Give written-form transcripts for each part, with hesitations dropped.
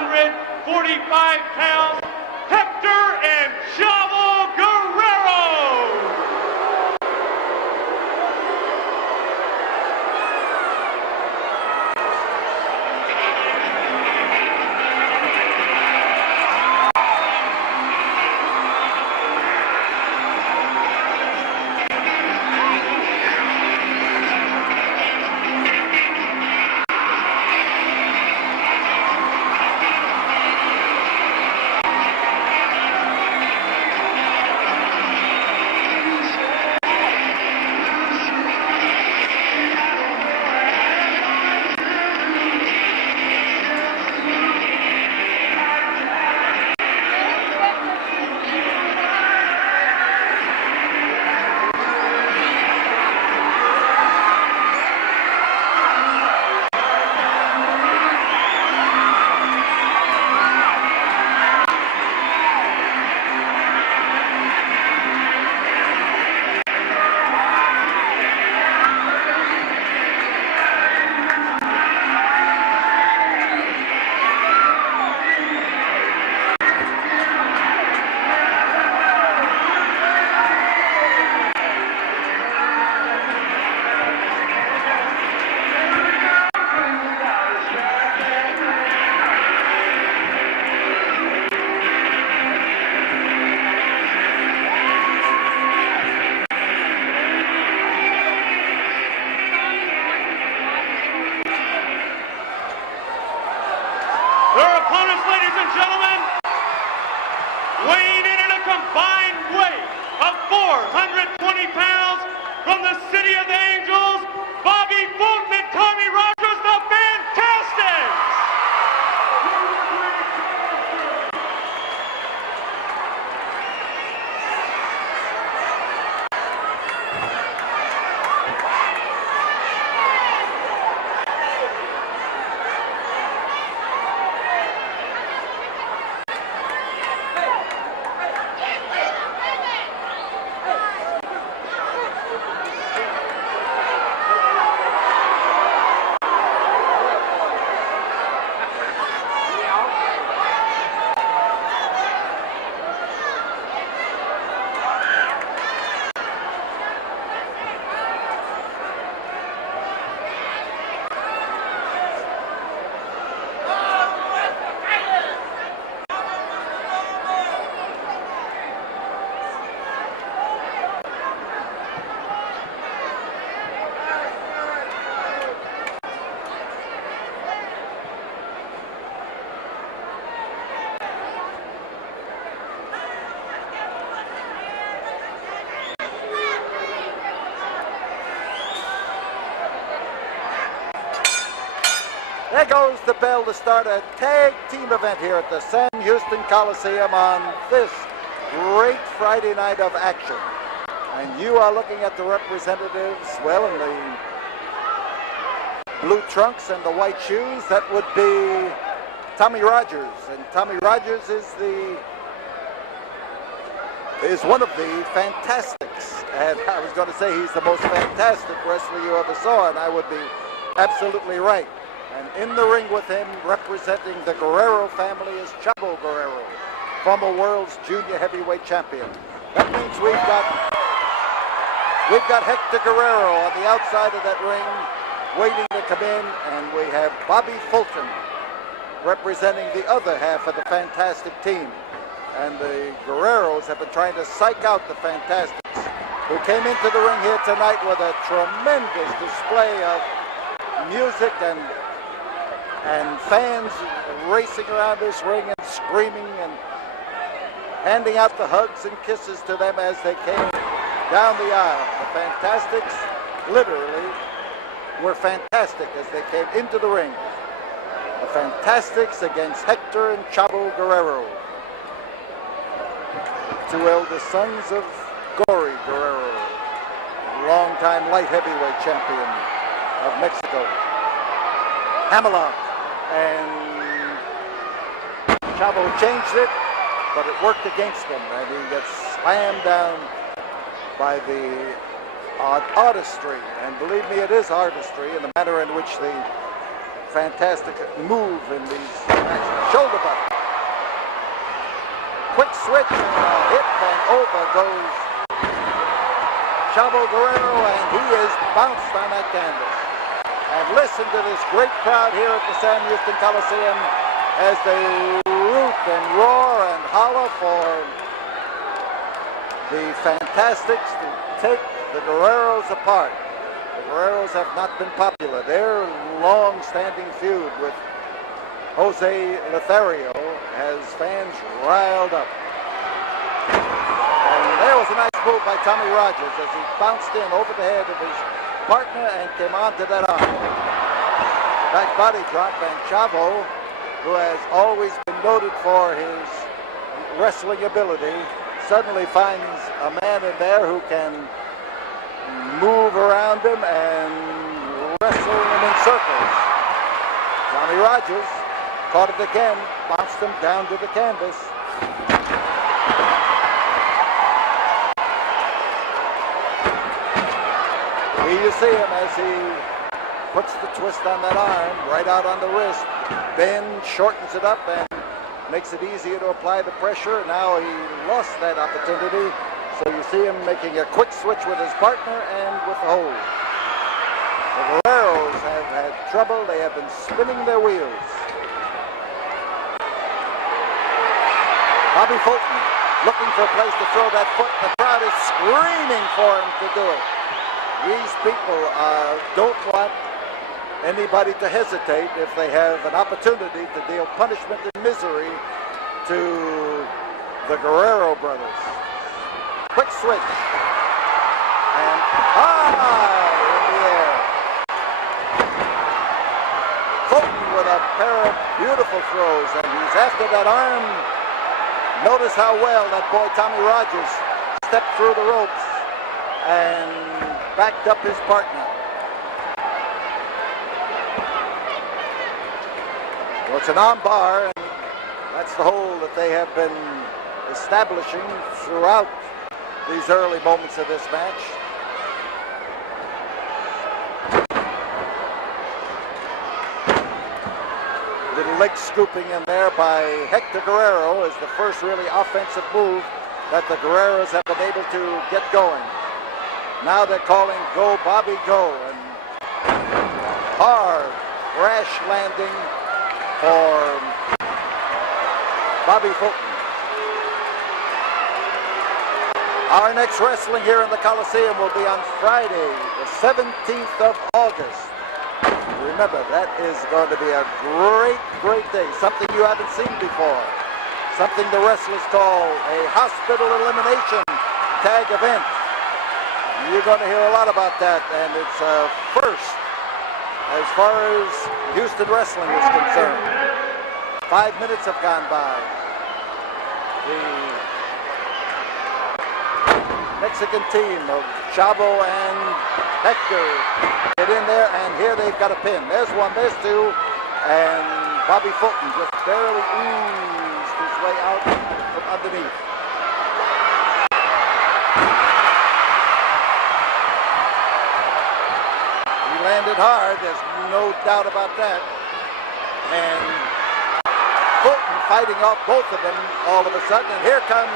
145 pounds, Hector and Chavo Guerrero. Their opponents, ladies and gentlemen, weighing in at a combined weight of 420 pounds from the City of the Angels, Bobby Fulton and Tommy Rogers, the Fantastics! There goes the bell to start a tag team event here at the Sam Houston Coliseum on this great Friday night of action. And you are looking at the representatives, well, in the blue trunks and the white shoes. That would be Tommy Rogers. And Tommy Rogers is one of the Fantastics. And I was going to say he's the most fantastic wrestler you ever saw, and I would be absolutely right. And in the ring with him, representing the Guerrero family, is Chavo Guerrero, former world's junior heavyweight champion. That means we've got Hector Guerrero on the outside of that ring, waiting to come in, and we have Bobby Fulton representing the other half of the Fantastic team. And the Guerreros have been trying to psych out the Fantastics, who came into the ring here tonight with a tremendous display of music and fans racing around this ring and screaming and handing out the hugs and kisses to them as they came down the aisle. The Fantastics literally were fantastic as they came into the ring. The Fantastics against Hector and Chavo Guerrero, two eldest sons of Gory Guerrero, longtime light heavyweight champion of Mexico. Hammerlock, and Chavo changed it, but it worked against him, and he gets slammed down by the artistry, and believe me, it is artistry in the manner in which the fantastic move in these matches. Shoulder butt. Quick switch and a hit, and over goes Chavo Guerrero, and he is bounced on that canvas. And listen to this great crowd here at the Sam Houston Coliseum as they root and roar and holler for the Fantastics to take the Guerreros apart. The Guerreros have not been popular. Their long-standing feud with Jose Lothario has fans riled up. And there was a nice move by Tommy Rogers as he bounced in over the head of his partner and came onto that arm. Back body drop, and Chavo, who has always been noted for his wrestling ability, suddenly finds a man in there who can move around him and wrestle him in circles. Tommy Rogers caught it again, bounced him down to the canvas. Here you see him as he puts the twist on that arm, right out on the wrist, then shortens it up and makes it easier to apply the pressure. Now he lost that opportunity, so you see him making a quick switch with his partner and with the hold. The Guerreros have had trouble. They have been spinning their wheels. Bobby Fulton looking for a place to throw that foot. The crowd is screaming for him to do it. These people don't want anybody to hesitate if they have an opportunity to deal punishment and misery to the Guerrero brothers. Quick switch. And high in the air. Fulton with a pair of beautiful throws, and he's after that arm. Notice how well that boy Tommy Rogers stepped through the ropes and backed up his partner. Well, it's an armbar, and that's the hold that they have been establishing throughout these early moments of this match. Little leg scooping in there by Hector Guerrero is the first really offensive move that the Guerreros have been able to get going. Now they're calling Go Bobby Go, and hard crash landing for Bobby Fulton. Our next wrestling here in the Coliseum will be on Friday, the 17th of August. Remember, that is going to be a great, great day. Something you haven't seen before. Something the wrestlers call a hospital elimination tag event. You're going to hear a lot about that, and it's a first as far as Houston wrestling is concerned. 5 minutes have gone by. The Mexican team of Chavo and Hector get in there, and here they've got a pin. There's one, there's two, and Bobby Fulton just barely oozed his way out from underneath. He landed hard, there's no doubt about that. And Fulton fighting off both of them all of a sudden, and here comes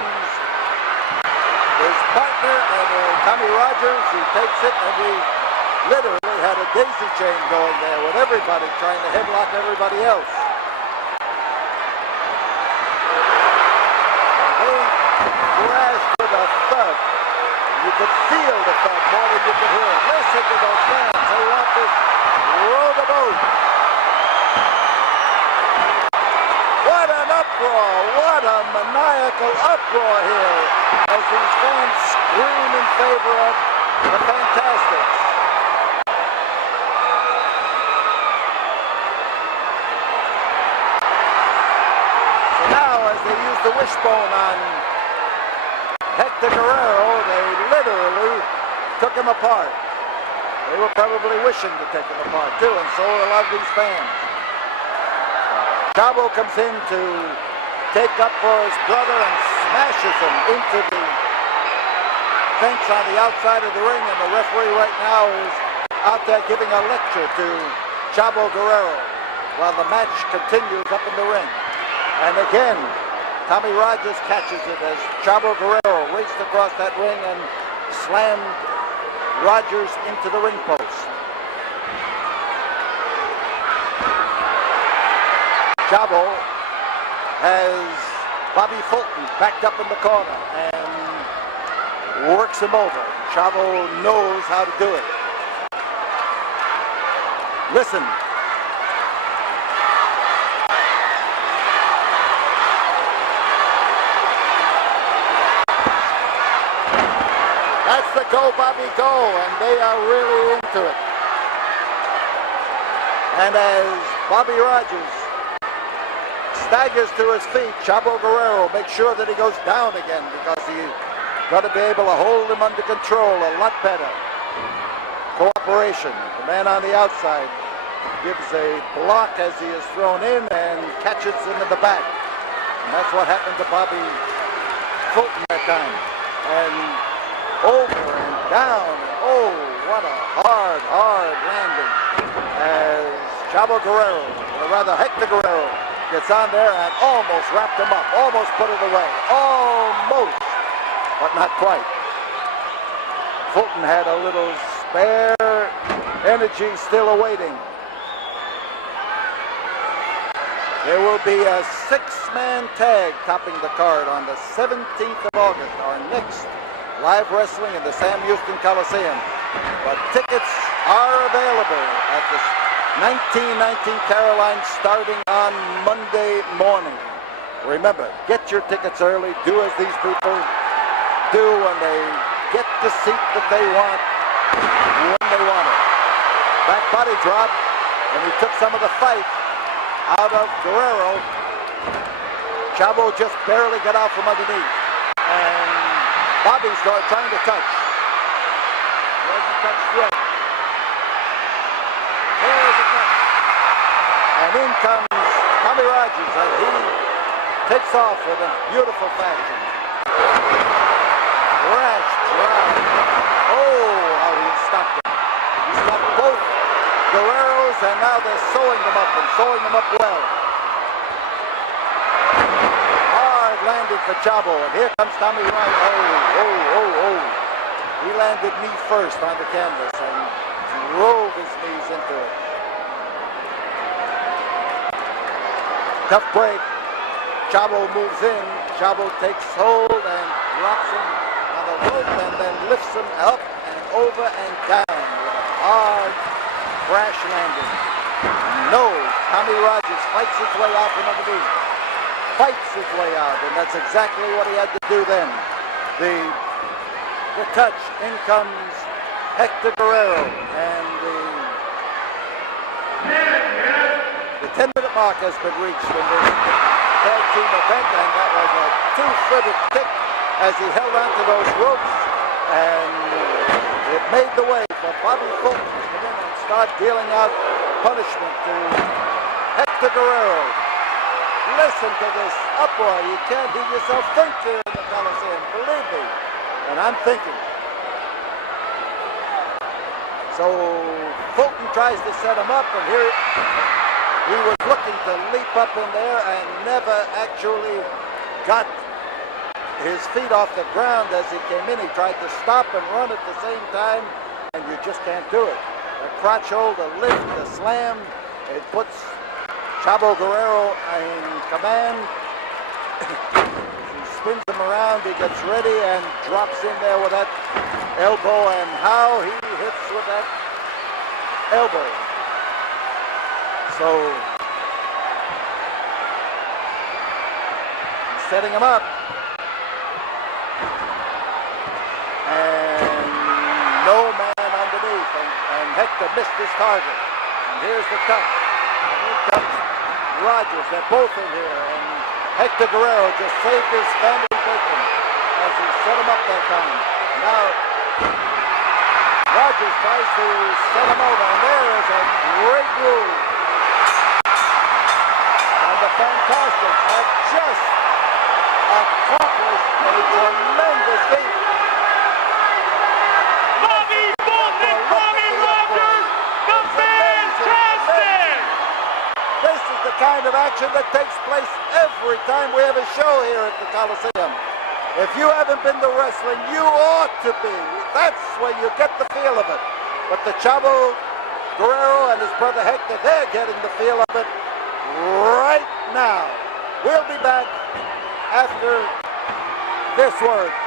his partner, and Tommy Rogers, who takes it, and we literally had a daisy chain going there with everybody trying to headlock everybody else. They crashed with a thud. You could feel the thud more than you could hear it. Listen to those fans. They want to row the boat. What an uproar. What a maniacal uproar here as these fans scream in favor of the Fantastics. So now, as they use the wishbone on Hector Guerrero, they literally took him apart. They were probably wishing to take him apart too, and so were a lot of these fans. Chavo comes in to take up for his brother and smashes him into the fence on the outside of the ring, and the referee right now is out there giving a lecture to Chavo Guerrero. while the match continues up in the ring. And again, Tommy Rogers catches it as Chavo Guerrero raced across that ring and slammed Rogers into the ring post. Chavo has Bobby Fulton backed up in the corner and works him over. Chavo knows how to do it. Listen. That's the Go Bobby Go, and they are really into it. And as Bobby Rogers staggers to his feet, Chavo Guerrero makes sure that he goes down again because he's got to be able to hold him under control a lot better. Cooperation. The man on the outside gives a block as he is thrown in and catches him in the back. And that's what happened to Bobby Fulton that time. And over and down. Oh, what a hard landing as Chavo Guerrero, or rather Hector Guerrero, gets on there and almost wrapped him up, almost put it away. Almost, but not quite. Fulton had a little spare energy still awaiting. There will be a 6-man tag topping the card on the 17th of August, our next live wrestling in the Sam Houston Coliseum. But tickets are available at the 1919 Caroline starting on Monday morning. Remember, get your tickets early. Do as these people do when they get the seat that they want when they want it. Back body drop, and he took some of the fight out of Guerrero. Chavo just barely got out from underneath. And Bobby's trying to touch. He hasn't touched yet. There's a touch. And in comes Tommy Rogers, and he takes off with a beautiful fashion. Crash drive. Oh, how he stopped him. He stopped both Guerreros, and now they're sewing them up and sewing them up well. Hard landing for Chavo, and here comes Tommy Rogers. Oh. He landed knee first on the canvas and drove his knees into it. Tough break. Chavo moves in. Chavo takes hold and drops him on the rope and then lifts him up and over and down with a hard crash landing. No, Tommy Rogers fights his way out from underneath. Fights his way out, and that's exactly what he had to do then. The touch. In comes Hector Guerrero, and the 10-minute mark has been reached in this tag team event, and that was a two-footed kick as he held onto those ropes, and it made the way for Bobby Fulton to come in and start dealing out punishment to Hector Guerrero. Listen to this uproar. You can't hear yourself think here in the Coliseum, believe me. And I'm thinking. So Fulton tries to set him up, and here he was looking to leap up in there and never actually got his feet off the ground as he came in. He tried to stop and run at the same time, and you just can't do it. The crotch hold, the lift, the slam, it puts Chavo Guerrero in command. He spins him around, he gets ready and drops in there with that elbow, and how he hits with that elbow. So he's setting him up. And no man underneath, and Hector missed his target. And here's the touch. And here comes Rogers. They're both in here, and Hector Guerrero just saved his family victim as he set him up that time. Now Rogers tries to set him over, and there is a great move. And the Fantastics have just accomplished a tremendous feat. Bobby Fulton, Tommy Rogers, the Fantastic! They the kind of action that takes place every time we have a show here at the Coliseum. If you haven't been to wrestling, you ought to be. That's where you get the feel of it. But the Chavo Guerrero and his brother Hector, they're getting the feel of it right now. We'll be back after this word.